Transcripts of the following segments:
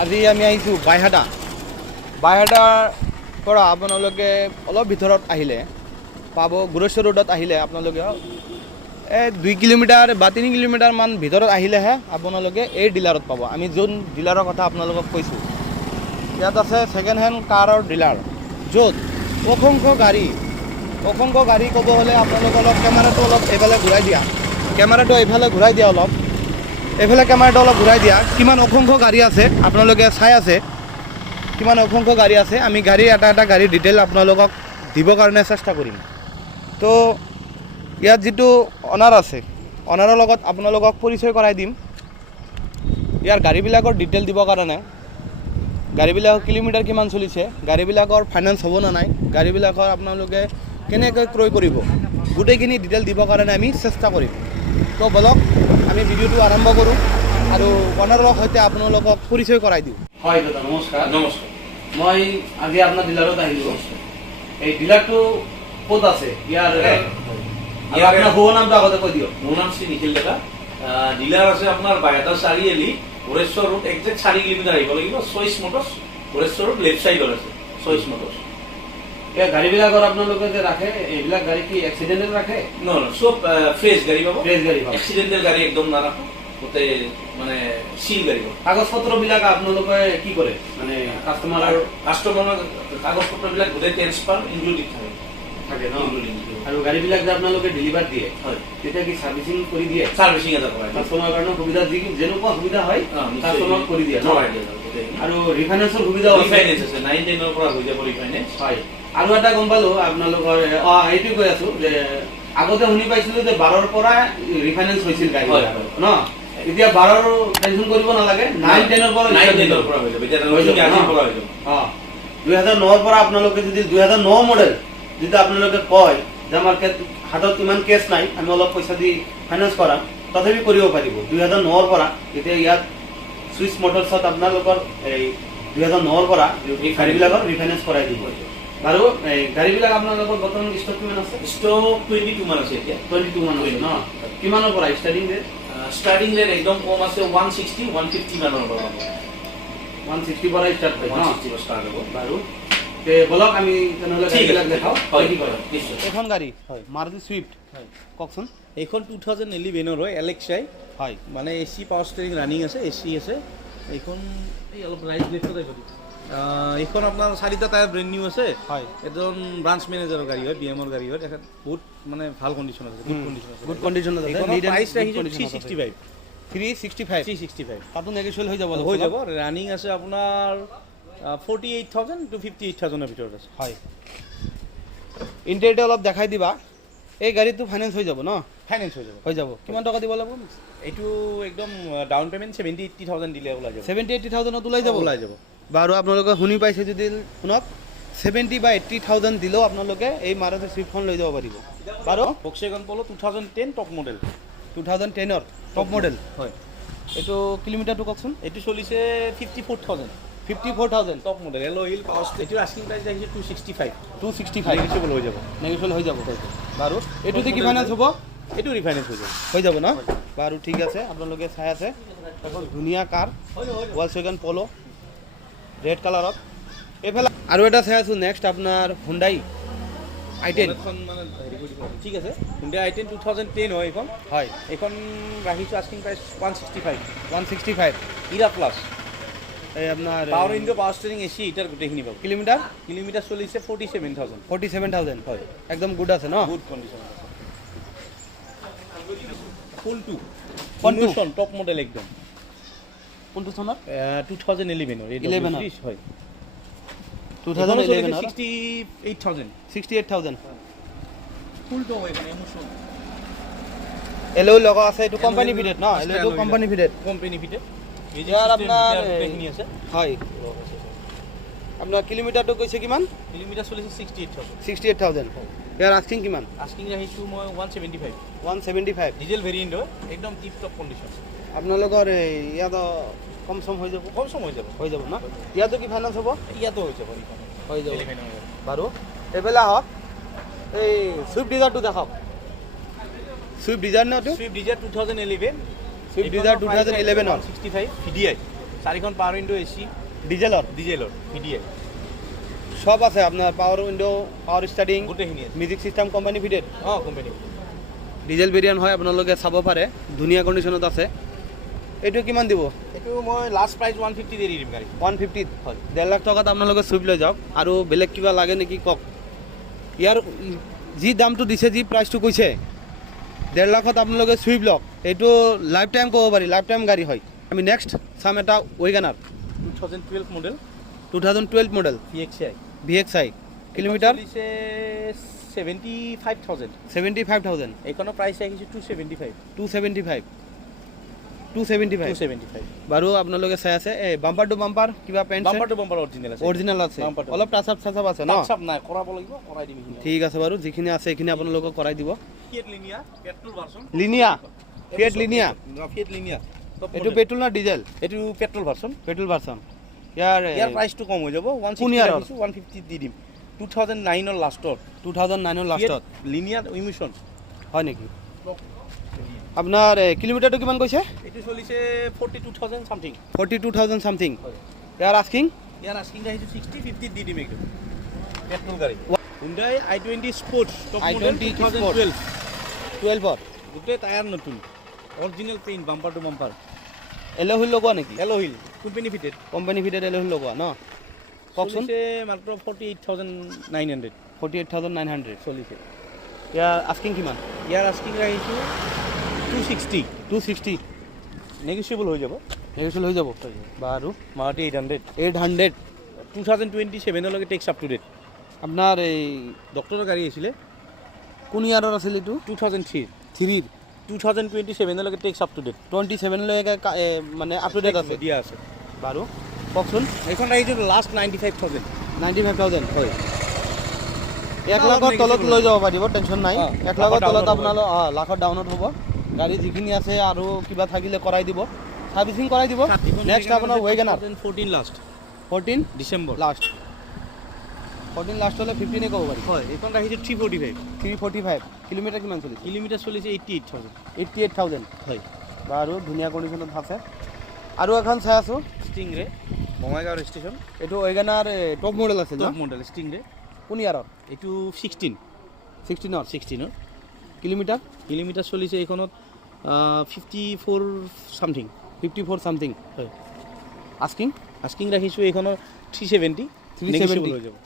আজি আমি আহিছোঁ বাইহাটাৰ পৰা আপোনালোকে অলপ ভিতৰত আহিলে পাব গোৰেশ্বৰ ৰোডত আহিলে আপোনালোকে 2 কিলোমিটাৰ বা 3 কিলোমিটাৰমান ভিতৰত আহিলেহে আপোনালোকে এই ডিলাৰত পাব। আমি যোন ডিলাৰৰ কথা আপোনালোকক কৈছোঁ, ইয়াত আছে ছেকেণ্ড হেণ্ড কাৰৰ ডিলাৰ, য'ত অসংখ্য গাড়ী ক'ব হ'লে আপোনালোকে অলপ কেমেৰাটো অলপ এইফালে ঘূৰাই দিয়া, অলপ এইফালে কেমেৰাটো অলপ ঘূৰাই দিয়া। কিমান অসংখ্য গাড়ী আছে আপোনালোকে চাই আছে, কিমান অসংখ্য গাড়ী আছে। আমি এটা গাড়ীৰ ডিটেইল আপোনালোকক দিবৰ কাৰণে চেষ্টা কৰিম। তো ইয়াত যিটো অনাৰ আছে, অনাৰৰ লগত আপোনালোকক পৰিচয় কৰাই দিম। ইয়াৰ গাড়ীবিলাকৰ ডিটেইল দিবৰ কাৰণে, গাড়ীবিলাকৰ কিলোমিটাৰ কিমান চলিছে, গাড়ীবিলাকৰ ফাইনেন্স হ'ব নে নাই, গাড়ীবিলাকৰ আপোনালোকে কেনেকৈ ক্ৰয় কৰিব, গোটেইখিনি ডিটেইল দিবৰ কাৰণে আমি চেষ্টা কৰিম। তো বলক আমি ভিডিঅ'টো আৰম্ভ কৰোঁ আৰু অনাৰৰ সৈতে আপোনালোকক পৰিচয় কৰাই দিওঁ। হয় দাদা, নমস্কাৰ। মই আজি আপোনাৰ ডিলাৰত আহিলোঁ। এই ডিলাৰটো ক'ত আছে? ইয়াৰ আপোনাৰ শুভ নামটো আগতে কৈ দিয়ক। মোৰ নাম শ্ৰী নিখিল ডেকা। ডিলাৰ আছে আপোনাৰ Baihata Chariali, Goreswar road, exact 4 kilometre আহিব লাগিব। Choice Motors, Goreswar road left চাইডত আছে চইচ মটৰ্ছ। এই গাড়ীবিলাকৰ আপোনালোকে যে ৰাখে, এইবিলাক গাড়ী কি এক্সিডেণ্টেল ৰাখে? চব ফ্ৰেছ গাড়ী পাব। পাব। এক্সিডেণ্টেল গাড়ী একদম নাৰাখো, গোটেই মানে চিল গাড়ী পাব। কাগজ পত্ৰবিলাক আপোনালোকে কি কৰে? মানে কাষ্টমাৰৰ কাগজ পত্ৰবিলাক গোটেই ট্ৰেন্সফাৰ ইনক্লুডিং থাকে ন? আৰু গাড়ীবিলাক যে আপোনালোকে ডেলিভাৰ দিয়ে, হয়, তেতিয়া কি ছাৰ্ভিচিং কৰি দিয়ে? ছাৰ্ভিচিং এটা কৰাই কাষ্টমাৰৰ কাৰণে সুবিধা যেনেকুৱা সুবিধা হয় কাষ্টমাৰক কৰি দিয়ে। আৰু ৰিফাইনেন্সৰ সুবিধা ৰিফাইনেন্স আছে, 9-10ৰ পৰা হৈ যাব ৰিফাইনেন্স। হয়। আৰু এটা গম পালোঁ আপোনালোকৰ, এইটো কৈ আছোঁ যে আগতে শুনি পাইছিলোঁ যে 12ৰ পৰা ৰিফাইনেন্স হৈছিল গাড়ী ন? এতিয়া 12ৰ টেনশ্যন কৰিব নালাগে, 9-10ৰ পৰা হৈ যাব। 2009ৰ পৰা আপোনালোকে যদি 2009 মডেল যদি আপোনালোকে কয় যে আমাৰ হাতত ইমান কেছ নাই, আমি অলপ পইচা দি ফাইনেন্স কৰাম, তথাপি কৰিব পাৰিব। 2009ৰ পৰা এতিয়া ইয়াত চুইচ মটৰ্ছত আপোনালোকৰ এই 2009ৰ পৰা গাড়ীবিলাকৰ ৰিফাইনেন্স কৰাই দিব। বাৰু এই গাড়ীবিলাক আপোনালোকৰ বৰ্তমান ষ্টক কিমান আছে? ষ্টক 22 মান আছে এতিয়া। 22 মান আছে ন? কিমানৰ পৰা ষ্টাৰ্টিং ৰেট? ষ্টাৰ্টিং ৰেট একদম কম আছে, 160-150 মানৰ পৰা। 160 পৰা ষ্টাৰ্ট হয়, 160 পৰা ষ্টাৰ্ট হ'ব। বাৰু বলক আমি তেনেহ'লে গাড়ীবিলাক দেখাওঁ। এখন গাড়ী হয় মাৰুতি ছুইফ্ট, হয় কওকচোন। এইখন 2011 হয়, LXI হয়। মানে AC পাৱাৰ ষ্টেৰিং ৰানিং আছে, AC আছে। এইখন অলপ লাইট ব্লেকত আহিব। এইখন আপোনাৰ 4টা টায়াৰ ব্ৰেণ্ড নিউ আছে। হয়, এজন ব্ৰাঞ্চ মেনেজাৰৰ গাড়ী হয়, BM-ৰ গাড়ী হয়। তেখেত বহুত মানে ভাল কণ্ডিশ্যন আছে, গুড কণ্ডিশ্যন আছে। প্ৰাইচ ৰাখিছোঁ 365। তাতো নেগেচিয়েবল হৈ যাব। ৰানিং আছে আপোনাৰ 48,000 to 58,000ৰ ভিতৰত আছে। হয়, ইণ্টেৰিয়ৰটো অলপ দেখাই দিবা। এই গাড়ীটো ফাইনেন্স হৈ যাব ন? ফাইনেন্স হৈ যাব। কিমান টকা দিব লাগিব? এইটো একদম ডাউন পে'মেণ্ট 70-80,000 দিলে ওলাই যাব। 70-80,000ত ওলাই যাব। বাৰু আপোনালোকে শুনি পাইছে যদি শুনক, 70 বা 80,000 দিলেও আপোনালোকে এই মাৰুতি ছুইফ্টখন লৈ যাব পাৰিব। বাৰু Volkswagen Polo 2010 টপ মডেল, 2010ৰ টপ মডেল। হয়। এইটো কিলোমিটাৰটো কওকচোন। এইটো চলিছে 54,000 top model. Alloy power steering. এইটো আস্কিং প্ৰাইচ ৰাখিছে 265 নেগেচিয়েবল হৈ যাব। বাৰু এইটোতে কি ফাইনেন্স হ'ব? এইটো ৰিফাইনেন্স হৈ যাব ন? বাৰু ঠিক আছে, আপোনালোকে চাই আছে এখন ধুনীয়া কাৰ Volkswagen Polo ৰেড কালাৰত। এইফালে আৰু এটা চাই আছোঁ নেক্সট আপোনাৰ Hyundai i10। ঠিক আছে, Hyundai i10 2010 হয় এইখন। হয়, এইখন ৰাখিছোঁ আস্কিং প্ৰাইচ 165 ইৰা প্লাছ। এই আপোনাৰ power window, power steering, AC এটাৰ গোটেইখিনি পাব। কিলোমিটাৰ চলিছে 47,000। হয়, একদম গুড আছে ন? গুড কণ্ডিশ্যন আছে। ফুল টপ মডেল একদম। কোনটো চনত? 2011 হয়। 2011 68,000 ফুলটো হয় মানে ইমোশন। এল'ই লগা আছে। এইটো কোম্পানী ফিটেড ন? এল'ইটো কোম্পানী ফিটেড। ইয়াৰ আপোনাৰ এইখিনি আছে। হয়, আপোনাৰ কিলোমিটাৰটো কৈছে কিমান? কিলোমিটাৰ চলিছে 68,000। ইয়াৰ আস্কিং কিমান? আস্কিং ৰাখিছোঁ মই 175 ডিজেল ভেৰিয়েণ্ট হয়, একদম টিপ টপ কণ্ডিশ্যন। আপোনালোকৰ ইয়াত কম চম হৈ যাব ন? ইয়াতো কি ফাইনেন্স হ'ব? ইয়াতো হৈ যাব। বাৰু এইফালে আহক, এই ছুইফ্ট ডিজায়াৰটো দেখাওক। ছুইফ্ট ডিজায়াৰ ন? এইটো ছুইফ্ট ডিজায়াৰ 2011 2,011 65 VDI 4খন পাৱাৰ উইণ্ডো এচি ডিজেলৰ VDI সব আছে আপোনাৰ পাৱাৰ উইণ্ডো পাৱাৰ ষ্টাৰ্টিং গোটেইখিনি আছে music system company fitted company diesel variant হয় আপোনালোকে চাব পাৰে ধুনীয়া কণ্ডিশ্যনত আছে এইটো কিমান দিব এইটো মই লাষ্ট প্ৰাইচ 150 দি দিম গাড়ী 150 হয় 1.5 লাখ টকাত আপোনালোকে চুইফ্ট লৈ যাওক আৰু বেলেগ কিবা লাগে নেকি কওক ইয়াৰ যি দামটো দিছে যি প্ৰাইচটো কৈছে 1.5 লাখত আপোনালোকে চুইফ্ট লওক এইটো লাইফ টাইম ক'ব পাৰি লাইফ টাইম গাড়ী হয় আমি নেক্সট চাম এটা Wagon R 2012 model 2012 model VXI kilometre 75,000 এইখনৰ প্ৰাইচ আহিছে 275 বাৰু আপোনালোকে চাই আছে এই বাম্পাৰ টু বাম্পাৰ কিবা paint bumper to bumper original আছে অলপ টাচ আপ আছে ন টাচ আপ নাই কৰাব লাগিব কৰাই দিম ঠিক আছে বাৰু যিখিনি আছে এইখিনি আপোনালোকক কৰাই দিব ফিয়েট লিনিয়া পেট্ৰল ভাৰ্চন ফিয়েট লিনিয়া এইটো পেট্ৰল না ডিজেল এইটো পেট্ৰল ভাৰ্চন ইয়াৰ প্ৰাইচটো কম হৈ যাব 150 দি দিম 2009 ৰ লাষ্টত লিনিয়াৰ ইমিশন হয় নেকি আপোনাৰ কিলোমিটাৰটো কিমান কৈছে এইটো চলিছে 42,000 সামথিং ইয়াৰ আস্কিং আহিছে 60-50 দি দিম একদম পেট্ৰল গাড়ী Hyundai i20 sports top model 12 গোটেই টায়াৰ নতুন original paint bumper to bumper alloy wheel লগোৱা নেকি alloy company fitted alloy wheel লগোৱা ন কওকচোন চলিছে মাত্ৰ 48,900 চলিছে ইয়াৰ আস্কিং কিমান ইয়াৰ আস্কিং আহিছোঁ 260 নেগোচিয়েবল হৈ যাব বাৰু মাৰুতি 800 2027 লৈকে টেক্স আপ টু ডেট আপোনাৰ এই ডক্টৰৰ গাড়ী আছিলে কোন ইয়াৰৰ আছিল এইটো 2027 লৈকে টেক্স আপ টু ডেট 27 লৈকে মানে আপ টু ডেট আছে দিয়া আছে বাৰু কওকচোন এইখন আহিছে লাষ্ট 95,000 হয় 1 লাখৰ তলত লৈ যাব পাৰিব টেনশ্যন নাই 1 লাখৰ তলত আপোনালোক লাখৰ ডাউনত হ'ব গাড়ী যিখিনি আছে আৰু কিবা থাকিলে কৰাই দিব সাৰ্ভিচিং কৰাই দিব নেক্সট আপোনাৰ ৱেগনাৰ 14 ডিচেম্বৰ লাষ্ট হ'লে 15 ক'ব পাৰি হয় এইখন আহিছে 345 কিলোমিটাৰ কিমান চলিছে কিলোমিটাৰ চলিছে 88,000 হয় বাৰু ধুনীয়া কণ্ডিশ্যনত আছে আৰু এখন চাই আছোঁ ষ্টিংৰে বঙাইগাঁও ষ্টেচন এইটো ৱেগনাৰ টপ মডেল আছে টপ মডেল ষ্টিংৰে কোন ইয়াৰৰ এইটো 16 কিলোমিটাৰ চলিছে এইখনত 54 সামথিং হয় আস্কিং ৰাখিছোঁ এইখনৰ 370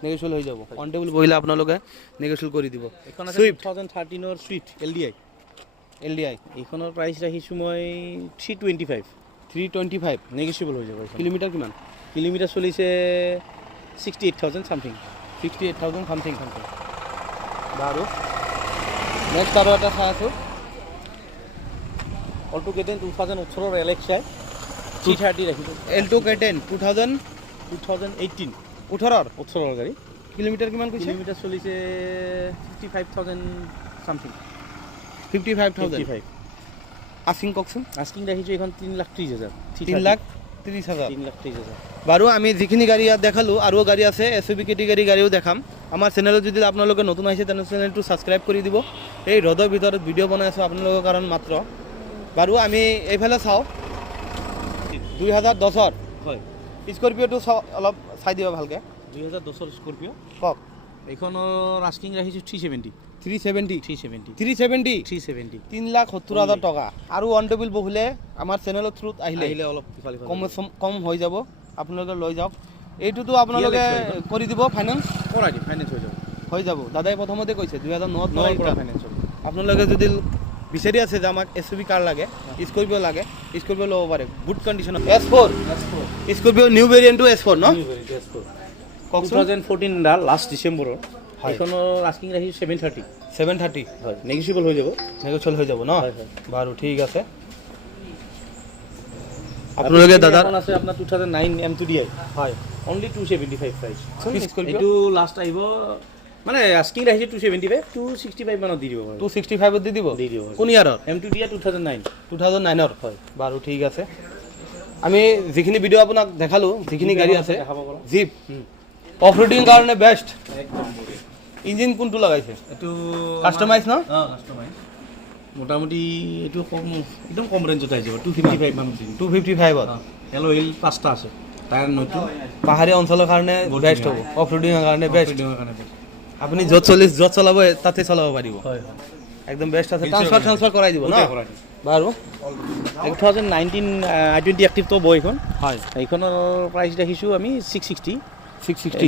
নেগোচিয়েবল হৈ যাব অন টেবুল বহিলে আপোনালোকে নেগোচিয়েবল কৰি দিব এইখন আছে 2013 ৰ সুইফ্ট LDI এইখনৰ প্ৰাইচ ৰাখিছোঁ মই 325 নেগোচিয়েবল হৈ যাব কিলোমিটাৰ কিমান কিলোমিটাৰ চলিছে 68,000 সামথিং বাৰু নেক্সট আৰু এটা চাই আছোঁ অলটো কেটেন 2018 LXI 330 ৰাখিছোঁ এল্টো কেটেন 2018 গাড়ী কিলোমিটাৰ কিমান কৈছে কিলোমিটাৰ চলিছে 55,000 সামথিং 55,000 আস্কিং কওকচোন আস্কিং ৰাখিছোঁ এইখন 3,30,000 3,30,000 বাৰু আমি যিখিনি গাড়ী ইয়াত দেখালোঁ আৰু গাড়ী আছে SUV কেটেগৰী গাড়ীও দেখাম আমাৰ চেনেলত যদি আপোনালোকে নতুন আহিছে তেনে চেনেলটো ছাবস্ক্ৰাইব কৰি দিব এই ৰ'দৰ ভিতৰত ভিডিঅ' বনাই আছোঁ আপোনালোকৰ কাৰণ মাত্ৰ বাৰু আমি এইফালে চাওঁ 2010 হয় স্কৰপিঅ'টো অলপ চাই দিব ভালকৈ 2010 স্কৰপিঅ' কওক এইখনৰ আস্কিং ৰাখিছোঁ 370 3,70,000 টকা আৰু অন টেবুল বহিলে আমাৰ চেনেলৰ থ্ৰুত আহিলে অলপ কম হৈ যাব আপোনালোকে লৈ যাওক এইটোতো আপোনালোকে কৰি দিব ফাইনেন্স হৈ যাব দাদাই প্ৰথমতে কৈছে 2009 ফাইনেন্স আপোনালোকে যদি বিচাৰি আছে যে আমাক SUV কাৰ লাগে স্কৰপিঅ' লাগে স্কৰপিঅ' ল'ব পাৰে গুড কণ্ডিশ্যনত S4 স্কৰপিঅ' নিউ ভেৰিয়েণ্টটো S4 ন 2014 লাষ্ট ডিচেম্বৰৰ এইখনৰ আস্কিং ৰাখিছোঁ 730 হয় নেগোচিয়েবল হৈ যাব ন বাৰু ঠিক আছে আপোনালোকে দাদা আছে আপোনাৰ 2009 M2DI হয় অনলি 275 প্ৰাইচ এইটো লাষ্ট আহিব মানে আস্কিং ৰাখিছে 265 মানত দি দিব 265 দি দিব কোন ইয়াৰৰ M2DI 2009 হয় বাৰু ঠিক আছে আমি যিখিনি ভিডিঅ' আপোনাক দেখালোঁ যিখিনি গাড়ী আছে জিপ অফ ৰোডিং কাৰণে বেষ্ট ইঞ্জিন কোনটো লগাইছে এইটো কাষ্টমাইজ ন কাষ্টমাইজ মোটামুটি এইটো একদম কম ৰেঞ্জত আহি যাব 255 মানত 255 এল'ইল 5টা আছে টায়াৰ নতুন পাহাৰীয়া অঞ্চলৰ কাৰণে বেষ্ট হ'ব, অফ ৰোডিঙৰ কাৰণে বেষ্ট। অফ-ৰ'ডিঙৰ কাৰণে best। আপুনি য'ত চলাব তাতে চলাব পাৰিব, হয় একদম বেষ্ট আছে। ট্ৰান্সফাৰ কৰাই দিব ন গোটেই কৰাই দিম। বাৰু। 2019 i20 এক্টিভ টপ এইখন হয়, এইখনৰ প্ৰাইচ ৰাখিছোঁ আমি 660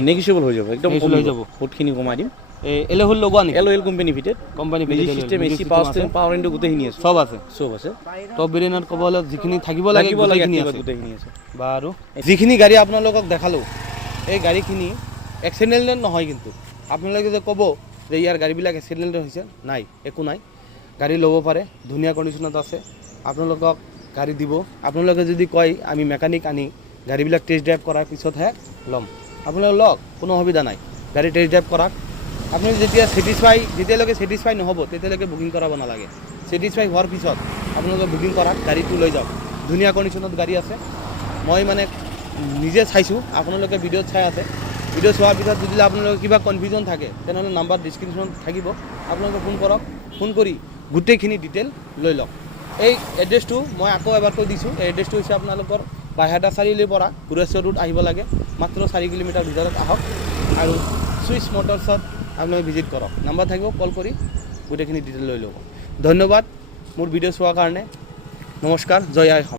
নেগিচিয়েবল হৈ যাব, একদম Negotiable হৈ যাব। বহুতখিনি কমাই দিম। এল'ইল লগোৱা নেকি? Alloy company fitted, company music system, AC, power ইনটো গোটেইখিনি আছে, চব আছে। চব আছে। টপ ভেৰিয়েণ্টত ক'ব হ'লে যিখিনি থাকিব লাগে গোটেইখিনি আছে। গোটেইখিনি আছে। বাৰু, যিখিনি গাড়ী আপোনালোকক দেখালোঁ, এই গাড়ীখিনি এক্সিডেণ্টেড নহয় কিন্তু। আপোনালোকে যে ক'ব যে ইয়াৰ গাড়ীবিলাক এক্সিডেণ্টেড হৈছে, নাই, একো নাই। গাড়ী ল'ব পাৰে, ধুনীয়া কণ্ডিশ্যনত আছে। আপোনালোকক গাড়ী দিব। আপোনালোকে যদি কয় আমি মেকানিক আনি গাড়ীবিলাক টেষ্ট ড্ৰাইভ কৰাৰ পিছতহে ল'ম, আপোনালোকে লওক, কোনো অসুবিধা নাই। গাড়ী টেষ্ট ড্ৰাইভ কৰাক। আপুনি যেতিয়ালৈকে ছেটিছফাই নহ'ব তেতিয়ালৈকে বুকিং কৰাব নালাগে। ছেটিছফাই হোৱাৰ পিছত আপোনালোকে বুকিং কৰাক, গাড়ীটো লৈ যাওক। ধুনীয়া কণ্ডিশ্যনত গাড়ী আছে। মই মানে নিজে চাইছোঁ, আপোনালোকে ভিডিঅ'ত চাই আছে। ভিডিঅ' চোৱাৰ পিছত যদি আপোনালোকৰ কিবা কনফিউজন থাকে তেনেহ'লে নাম্বাৰ ডিছক্ৰিপশ্যনত থাকিব, আপোনালোকে ফোন কৰক। ফোন কৰি গোটেইখিনি ডিটেইল লৈ লওক। এই এড্ৰেছটো মই আকৌ এবাৰ কৈ দিছোঁ। এই এড্ৰেছটো হৈছে আপোনালোকৰ বাইহাটা চাৰিআলিৰ পৰা গোৰেশ্বৰ ৰোড আহিব লাগে, মাত্ৰ 4 কিলোমিটাৰ ভিতৰত আহক আৰু চুইচ মটৰ্ছত আপোনালোকে ভিজিট কৰক। নাম্বাৰ থাকিব, কল কৰি গোটেইখিনি ডিটেইল লৈ ল'ব। ধন্যবাদ মোৰ ভিডিঅ' চোৱাৰ কাৰণে। নমস্কাৰ, জয় আই অসম।